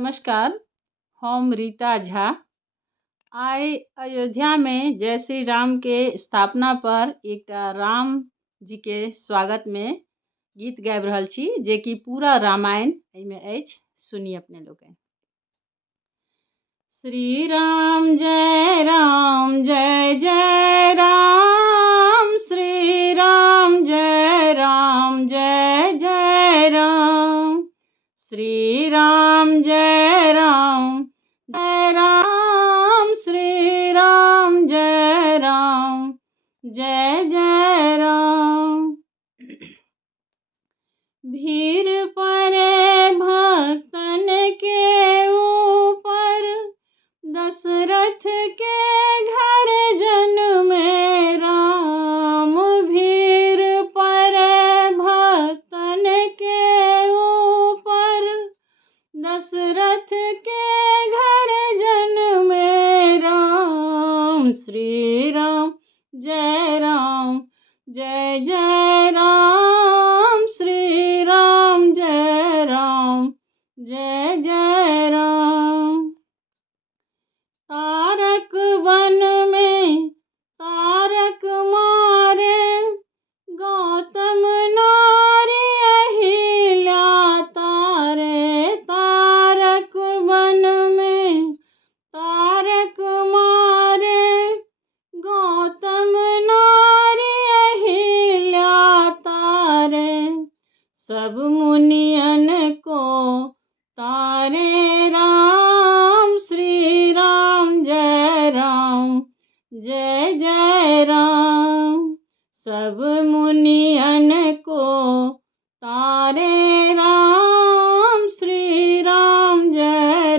नमस्कार, हम रीता झा। आइ अयोध्या में जय श्री राम के स्थापना पर एक राम जी के स्वागत में गीत गाबि रहल छी, जे कि पूरा रामायण एहिमे अछि। सुनी अपने लोग। श्री राम जय जय राम, श्री राम जय जय राम, श्री राम जय राम, श्री राम जय जय राम। भीड़ परे भक्तन के ऊपर, दशरथ के घर जन्मे राम। भीड़ परे भक्तन के ऊपर, दशरथ के घर जन्मे राम। श्री राम जय जय राम, श्री राम जय जय राम। तारक वन में तारक मारे, गौतम नारी अहिल्या तारे। तारक वन में तारक मारे, गौतम नारी अहिल्या तारे। सब मुनियन को तारे राम, श्री राम जय जय राम। सब मुनियन को तारे राम, श्री राम जय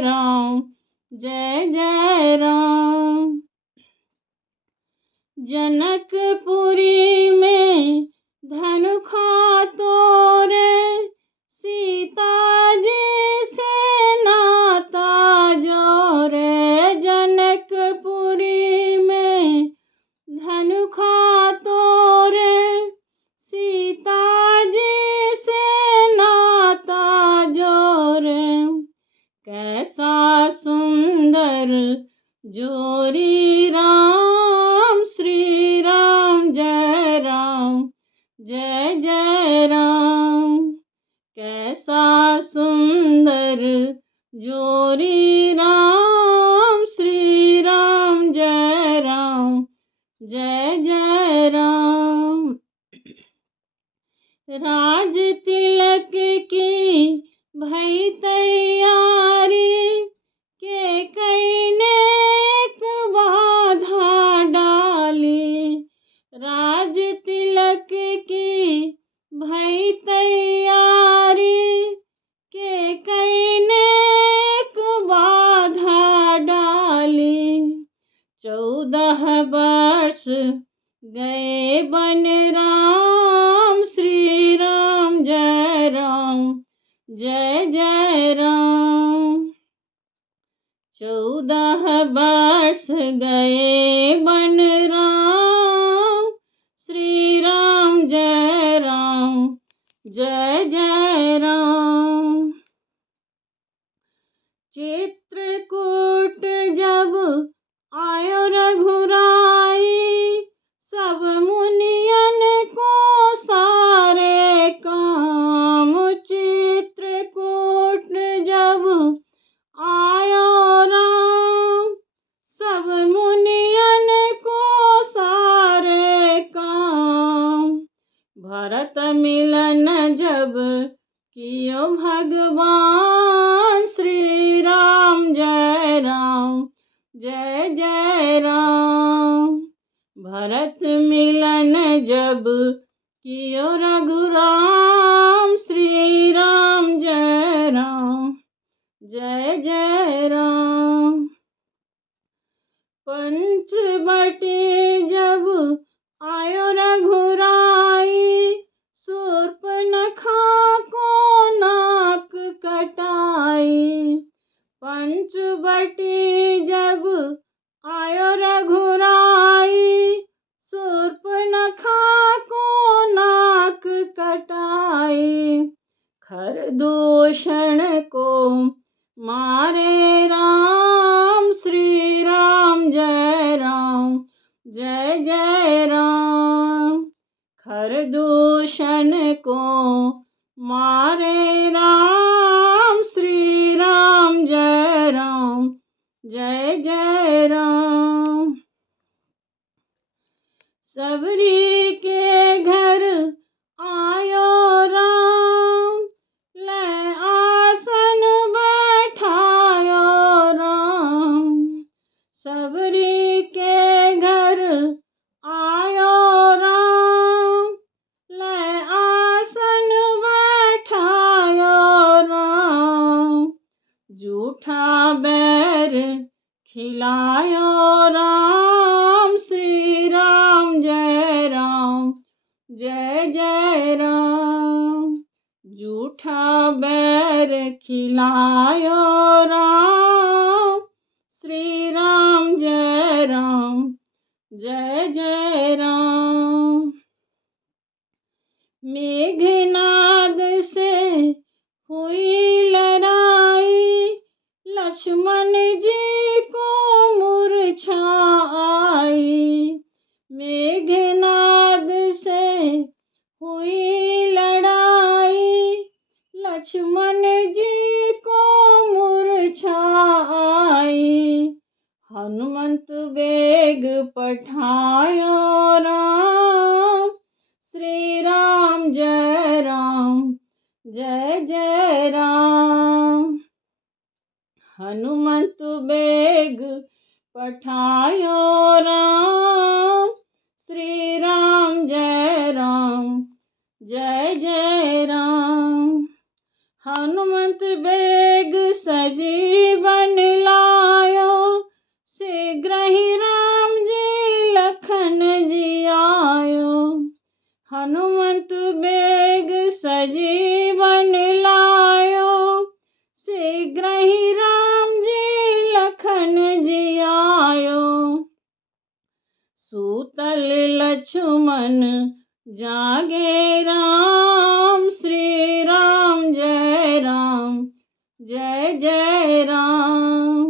जय राम। जनकपुरी में धनुखा तोरे, सीता जी से नाता जोरे। जनकपुरी में धनुखा तोरे, सीता जी से नाता जोरे। कैसा सुंदर जोरी राम, श्री राम जय जय राम। कैसा सुंदर जोरी राम, श्री राम जय जय राम। राज तिलक की भई तैयारी, के कई ने एक बाधा डाली। राज तिलक की भई तैयारी, के कई ने एक बाधा डाली। 14 वर्ष गए बन राम, श्री राम जय जय राम। 14 वर्ष गए बन राम, श्री राम जय जय राम। चित्रकूट जब आयो रघुराई, सब मुनियन को सारे काम। चित्रकूट जब आयो राम, सब मुनियन को सारे काम। भरत मिलन जब कियो भगवान, श्री राम जय जय राम। भरत मिलन जब कियो रघुराम, श्री राम जय जय राम। पंचवटी जब आयो रघुराई, शूर्पणखा को नाक कटाई। पंचवटी जब आयो रघुराई, शूर्पणखा को नाक कटाई। खरदूषण को मारे राम श्री राम जय राम जय जय राम। खरदूषण को मारे राम श्री राम जय राम जय जय राम। सबरी के घर आयो राम ले आसन बैठायो राम। सबरी के घर आयो राम ले आसन बैठायो राम। जूठा बैर खिलायो राम श्री राम जय राम जय जय राम। जूठा बैर खिलायो राम श्री राम जय राम जय जय राम। मेघनाद से हुई लड़ाई लक्ष्मण जी को मूर्छा आई। मेघनाद से हुई लड़ाई लक्ष्मण जी को मूर्छा आई। हनुमंत बेग पठायो राम श्री राम जय राम जय जय राम। हनुमंत बेग पठायो राम श्री राम जय राम जय जय राम। हनुमंत बेग सजीवन लायो शीघ्र ही राम जी लखन जी आयो। हनुमंत बेग सजीवन लायो शीघ्र ही राम जी लखन जी आयो। सूतल लक्ष्मण जागे राम श्री राम जय राम जय जय राम।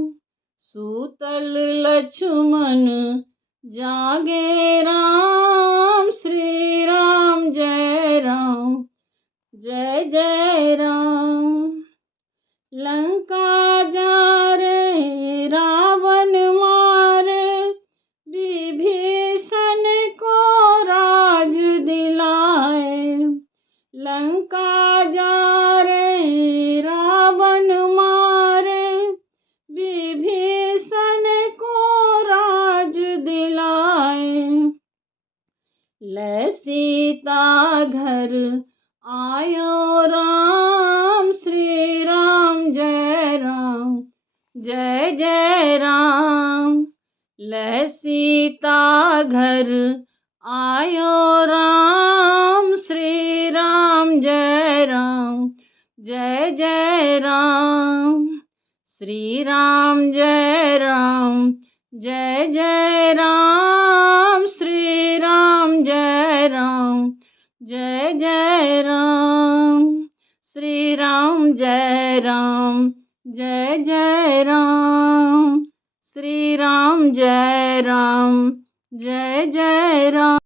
सूतल लक्ष्मण जागे राम श्री राम जय राम जय जय राम। लंका जा रे रावण मारे विभीषण को राज दिलाए। लंका जा रे रावण मारे विभीषण को राज दिलाए। ले सीता घर आयो राम श्री राम जय राम जय जय राम। ले सीता घर आयो राम श्री राम जय राम जय जय राम। श्री राम जय राम जय जय राम श्री राम जय राम जय जय राम। श्री राम जय राम जय जय राम। श्री राम जय राम जय जय राम।